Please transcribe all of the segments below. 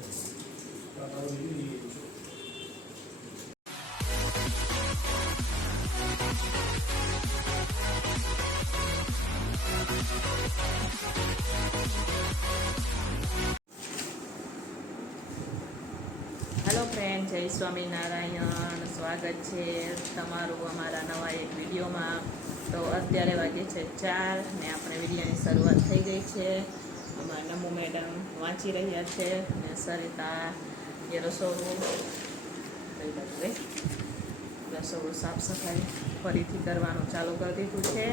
Hello friend જય સ્વામિનારાયણ. સ્વાગત છે તમારું અમારા નવા એક વિડીયોમાં. તો અત્યારે વાગે છે ચાર ને આપણે વિડીયોની શરૂઆત થઈ ગઈ છે. અમારા નમુ મેડમ વાંચી રહ્યા છે અને સરિતા એ રસોડું કઈ બાજુ રસોડું સાફ સફાઈ ફરીથી કરવાનું ચાલુ કરી દીધું છે.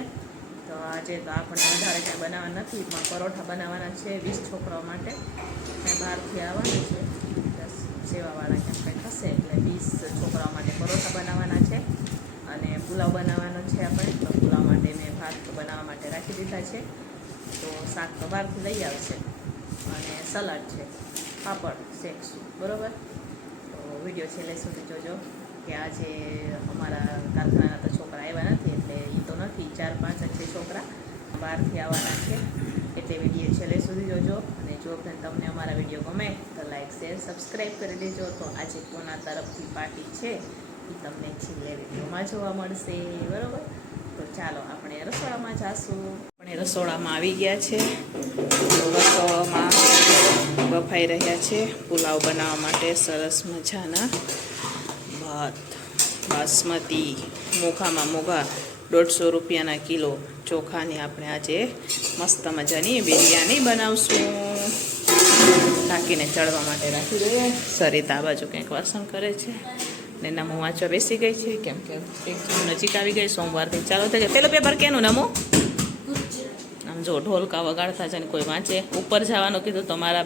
તો આજે તો આપણે વધારે કાંઈ બનાવવા નથી, પણ પરોઠા બનાવવાના છે વીસ છોકરાઓ માટે. કાંઈ બહારથી આવવાનું છે. બસ સેવાવાળા ક્યાંક કંઈક હશે એટલે વીસ છોકરાઓ માટે પરોઠા બનાવવાના છે. અને પુલાવ બનાવવાનો છે આપણે. તો પુલાવ માટે મેં ભાત બનાવવા માટે રાખી દીધા છે. તો શાક તો બહારથી લઈ આવશે અને સલાડ છે, પાપડ શેકશું બરાબર? તો વીડિયો છેલ્લે સુધી જોજો કે આજે અમારા કારખાનાના તો છોકરા આવ્યા નથી એટલે એ તો નથી, ચાર પાંચ જ છે છોકરા, બહારથી આવવાના છે એટલે વીડિયો છેલ્લે સુધી જોજો અને જો તમને અમારા વીડિયો ગમે તો લાઈક, શેર સબસ્ક્રાઈબ કરી દેજો. તો આજે કોના તરફથી પાર્ટી છે એ તમને છેલ્લે વિડીયોમાં જોવા મળશે, બરાબર? તો ચાલો આપણે રસોડામાં જાશું. આપણે રસોડામાં આવી ગયા છે. રસોડામાં બફાઈ રહ્યા છે પુલાવ બનાવવા માટે સરસ મજાના ભાત, બાસમતી મોઘામાં મોઘા દોઢસો રૂપિયાના કિલો. ચોખાની આપણે આજે મસ્ત મજાની બિરયાની બનાવશું. ઢાંકીને ચડવા માટે રાખી દઈએ. સરિતા આ બાજુ કંઈક વાસણ કરે છે. ને નમો વાંચવા બેસી ગઈ છે. કેમ કે એક્ઝામ નજીક આવી ગઈ, સોમવારથી ચાલો થઈ ગઈ. પેલો પેપર કેનું, નમો? જો ઢોલકા વગાડતા છે ને કોઈ વાંચે. ઉપર જવાનું કીધું તો મારા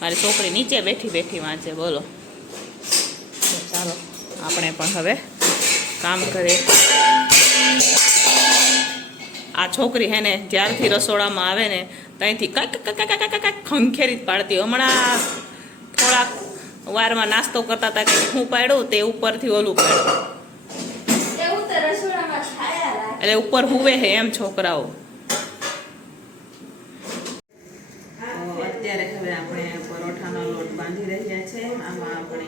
મારી છોકરી નીચે બેઠી બેઠી વાંચે. બોલો. ચાલો આપણે પણ હવે કામ કરીએ. આ છોકરી હે ને જ્યારથી રસોડામાં આવે ને ત્યાંથી કાંઈક કાંઈક કાંઈક કાંઈક ખંખેરી જ પાડતી. હમણાં થોડાક વારમાં નાસ્તો કરતા હતા કે હું પાડ્યું તે ઉપરથી ઓલું રાખે. એટલે ઉપર હુવે હે એમ છોકરાઓ તો અત્યારે હવે આપણે પરોઠાનો લોટ બાંધી રહ્યા છે. આમાં આપણે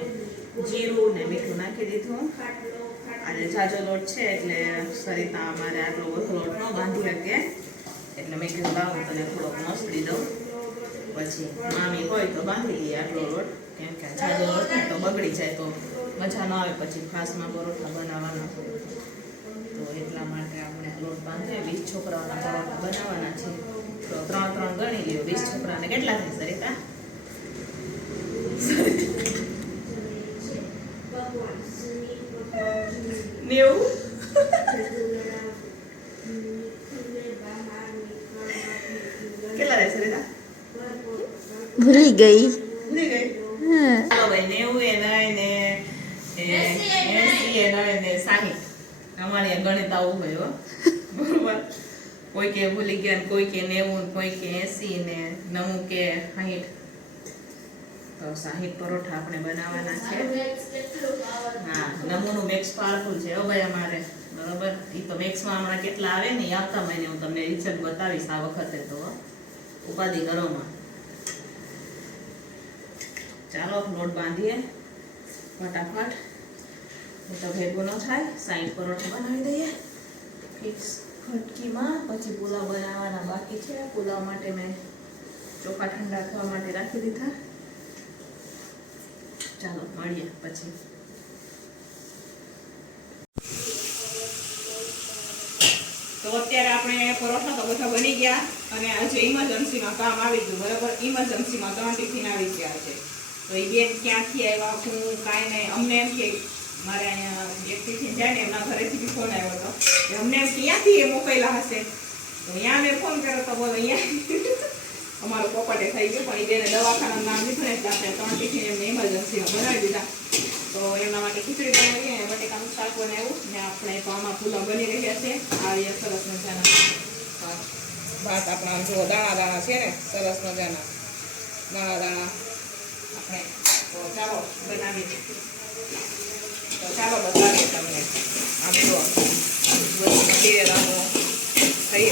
જીરું ને મીઠું નાખી દીધું. આજે જાજો લોટ છે એટલે સરિતા અમારે આટલો બધો લોટ ન બાંધી શકે એટલે મેં કીધું લાવું તને થોડોક મસળી દઉં. પછી મામી હોય તો બાંધી લઈએ આટલો લોટ. કેમ કે જાજો લોટ તો બગડી જાય તો મજા ન આવે. પછી ફાસમાં પરોઠા બનાવવાના તો એટલા માટે આપણે લોટ બાંધીએ વીસ છોકરાઓના પરોઠા બનાવવાના છે. તો ત્રણ ત્રણ ગણી લ્યો વીસ છોકરાને કેટલા થાય સરિતા? નેવું? કેટલા રહે સરિતા? ભૂલી ગઈ. ભૂલી ગઈ? ચાલો ભાઈ નેવું એ નહીં ને એંસી એ નહીં. ને સાહીઠ. અમારે ગણિત આવું હોય બરોબર? કોઈ કે ભૂલી ગયા કોઈ કે નેવું કોઈ કે એસી ને નવું કે સાહીઠ. તો સાહીઠ પરોઠા આપણે બનાવવાના છે. હા નમૂનું મેક્સ પાવરફુલ છે હો ભાઈ અમારે. બરોબર? એ તો મેક્સમાં હમણાં કેટલા આવે ને આવતા મહિને હું તમને રિઝલ્ટ બતાવીશ આ વખતે તો ઉપાધિ કરોમાં ચાલો લોટ બાંધીએ. ફટાફટ. તો ભેગું ન થાય. સાઈડ પરોઠા બનાવી દઈએ. ફિક્સ ફટકીમાં પછી પુલાવ બનાવવાના બાકી છે. પુલાવ માટે મેં ચોખા ઠંડા થવા માટે રાખી દીધા. ચાલો, મળીએ પછી. તો અત્યારે આપણે પરોઠા તો બધા બની ગયા અને આજે ઇમરજન્સીમાં કામ આવી ગયું, બરાબર? ઇમરજન્સીમાં ત્રણ ટિફિન આવી ગયા છે. તો એ બેન ક્યાંથી આવ્યા હું કાંઈ નહીં. અમને એમ કે મારે અહીંયા ટિફિન જાય ને એમના ઘરેથી બી ફોન આવ્યો હતો. અમને ક્યાંથી એ મોકલેલા હશે? તો અહીંયા મેં ફોન કર્યો તો બોલ, અહીંયા. અમારો પોપટે થઈ ગયો, પણ એ બેને દવાખાનાનું નામ લીધું ને એટલે આપણે ત્રણ ટિફિન એમને ઇમરજન્સીમાં બનાવી દીધા. તો એમના માટે ખીચડી બનાવી અને બટેકાનું શાક બનાવ્યું ને આપણે તો આમાં ફૂલા બની રહ્યા છે. આ રહ્યા સરસ મજાના. ભાત આપણા જુઓ, દાણા દાણા છે ને, સરસ મજાના. દાણા દાણા. આપણે તો ચાલો બનાવી ચાલો બતાવીએ તમને. આમ તો મટીરિયલ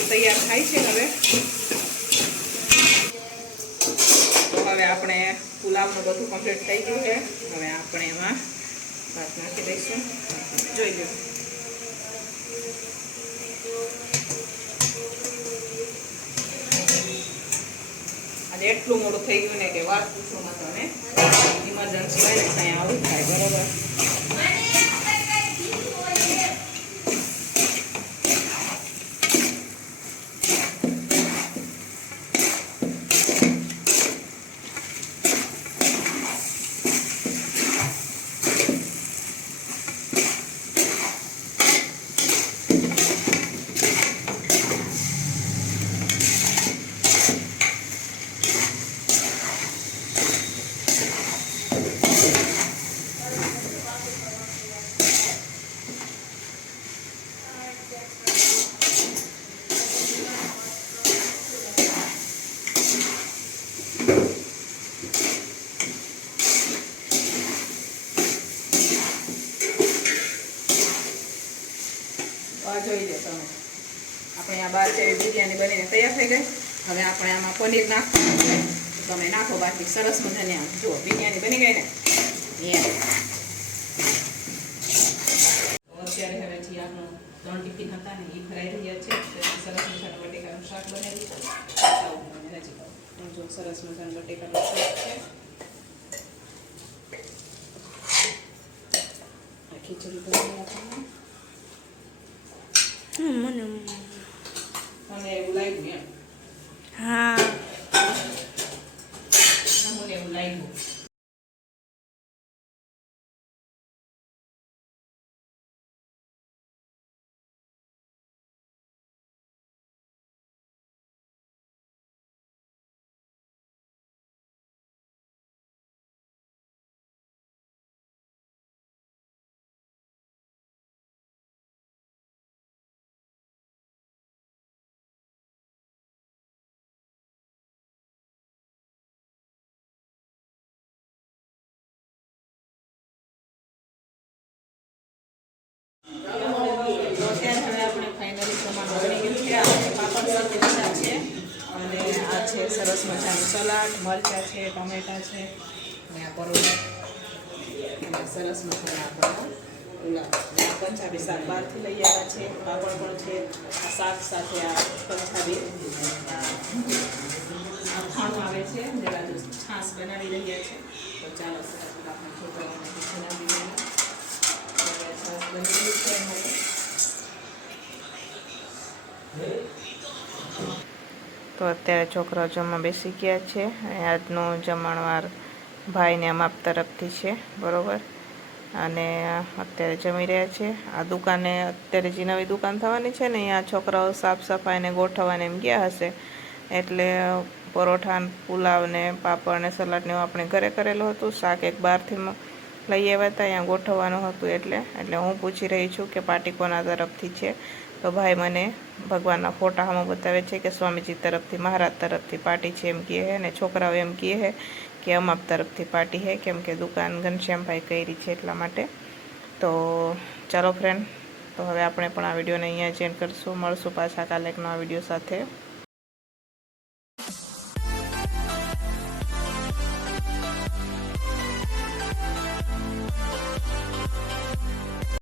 તૈયાર થાય છે હવે. હવે આપણે પુલાવનું બધું કમ્પ્લીટ થઈ ગયું છે. હવે આપણે એમાં ભાત નાખી દઈશું. જોઈ લો અને એટલું મોડું થઈ ગયું ને કે વાત પૂછો તમે. ઇમરજન્સી હોય ને ત્યાં આવું થાય, બરોબર? જોઈ લો તમે. આપણે આ બાર ચેરી બિરયાની બનીને તૈયાર થઈ ગઈ. હવે આપણે આમાં પનીર નાખવાનું છે. તમે નાખો બાકી સરસ મજાની આમ. જુઓ બિરયાની બની ગઈ ને. અત્યારે આપણું ત્રણ ટિફિન હતા ને એ ભરાઈ રહ્યા છે. સરસ મજાનું બટેકાનું શાક બનેલું જો સરસ મજાનું બટેકાનું શાક છે. ખીચડી બની આપણને મને મને એવું લાગ્યું એમ. હા. મને એવું લાગ્યું. અને આ છે સરસ મજાનું સલાડ મરચાં છે ટમેટાં છે અને આ સરસ મજાના આપણા શાક બહારથી લઈ આવ્યા છે પાપડ પણ છે આ શાક સાથે આ પંજાબી આ આવે છે જો છાશ બનાવી રહ્યા છે તો ચાલો આપણે છોકરાઓને ટિફિન આપી દઈએ હવે છાશ બની ગઈ છે અમારે તો અત્યારે છોકરાઓ જમવા બેસી ગયા છે. અને આજનું જમણવાર ભાઈને અમાપ તરફથી છે, બરોબર? અને અત્યારે જમી રહ્યા છે. આ દુકાને અત્યારે જે નવી દુકાન થવાની છે ને, અહીંયા છોકરાઓ સાફ સફાઈને ગોઠવવાને એમ ગયા હશે. એટલે પરોઠા પુલાવ ને પાપડ ને સલાડ ને એવું આપણે ઘરે કરેલું હતું. શાક એક બહારથી લઈ આવ્યા હતા, અહીંયા ગોઠવવાનું હતું એટલે. એટલે હું પૂછી રહી છું કે પાર્ટી કોના તરફથી છે? તો ભાઈ મને ભગવાનના ફોટા આમાં બતાવે છે કે સ્વામીજી તરફથી, મહારાજ તરફથી પાર્ટી છે એમ કહે છે અને છોકરાઓ એમ કહે છે કે અમાપ તરફથી પાર્ટી છે, કેમ કે દુકાન ઘનશ્યામભાઈ કરી છે એટલા માટે. તો ચાલો ફ્રેન્ડ તો હવે આપણે પણ આ વિડીયોને અહીંયા ચેન્જ કરશું. મળશું પાછા કાલે એક નવા વીડિયો સાથે.